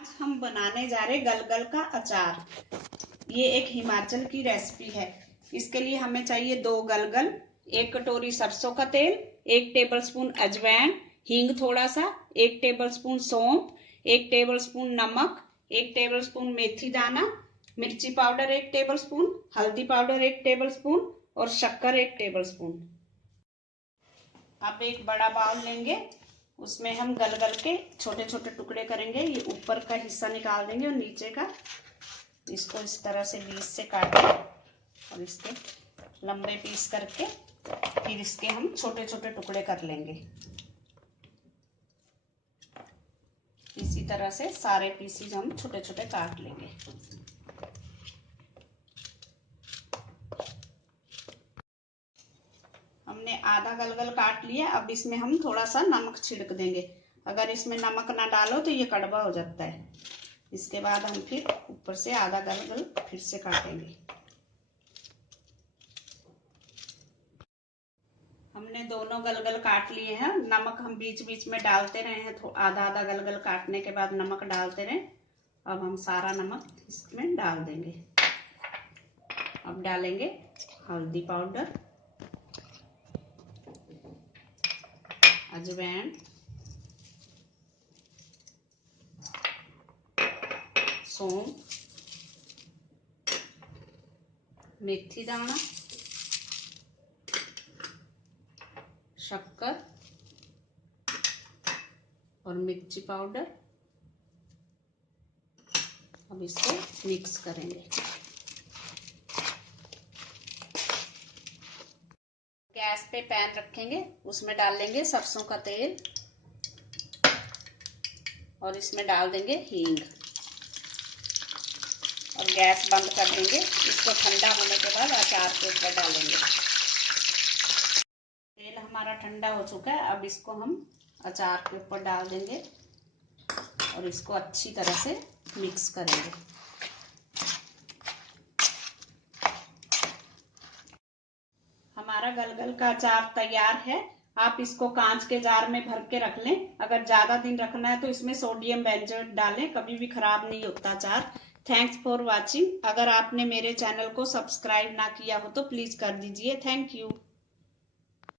आज हम बनाने जा रहे गलगल का अचार। ये एक हिमाचल की रेसिपी है। इसके लिए हमें चाहिए 2 गलगल, 1 कटोरी सरसों का तेल, 1 टेबलस्पून अजवाइन, हींग थोड़ा सा, 1 टेबलस्पून सौंफ, 1 टेबलस्पून नमक, 1 टेबलस्पून मेथी दाना, मिर्ची पाउडर 1 टेबलस्पून, हल्दी पाउडर 1 टेबलस्पून और शक्कर 1 टेबलस्पून। अब एक बड़ा बाउल लेंगे, उसमें हम गलगल के छोटे छोटे टुकड़े करेंगे। ये ऊपर का हिस्सा निकाल देंगे और नीचे का इसको इस तरह से बीच से काटें और इसके लंबे पीस करके फिर इसके हम छोटे छोटे टुकड़े कर लेंगे। इसी तरह से सारे पीसीज हम छोटे छोटे काट लेंगे। हमने आधा गलगल काट लिया। अब इसमें हम थोड़ा सा नमक छिड़क देंगे। अगर इसमें नमक ना डालो तो ये कड़वा हो जाता है। इसके बाद हम फिर ऊपर से आधा गलगल फिर से काटेंगे। हमने दोनों गलगल काट लिए हैं। नमक हम बीच बीच में डालते रहे हैं, तो आधा आधा गलगल काटने के बाद नमक डालते रहे। अब हम सारा नमक इसमें डाल देंगे। अब डालेंगे हल्दी पाउडर, अजवाइन, सौंफ, मेथी दाना, शक्कर और मिर्ची पाउडर। अब इसको मिक्स करेंगे। गैस पे पैन रखेंगे, उसमें डाल लेंगे सरसों का तेल और इसमें डाल देंगे हींग और गैस बंद कर देंगे। इसको ठंडा होने के बाद अचार के ऊपर डालेंगे। तेल हमारा ठंडा हो चुका है। अब इसको हम अचार के ऊपर डाल देंगे और इसको अच्छी तरह से मिक्स करेंगे। हमारा गलगल का अचार तैयार है। आप इसको कांच के जार में भर के रख लें। अगर ज्यादा दिन रखना है तो इसमें सोडियम बेंजोएट डालें, कभी भी खराब नहीं होता अचार। Thanks for watching. अगर आपने मेरे चैनल को सब्सक्राइब ना किया हो तो प्लीज कर दीजिए। Thank you.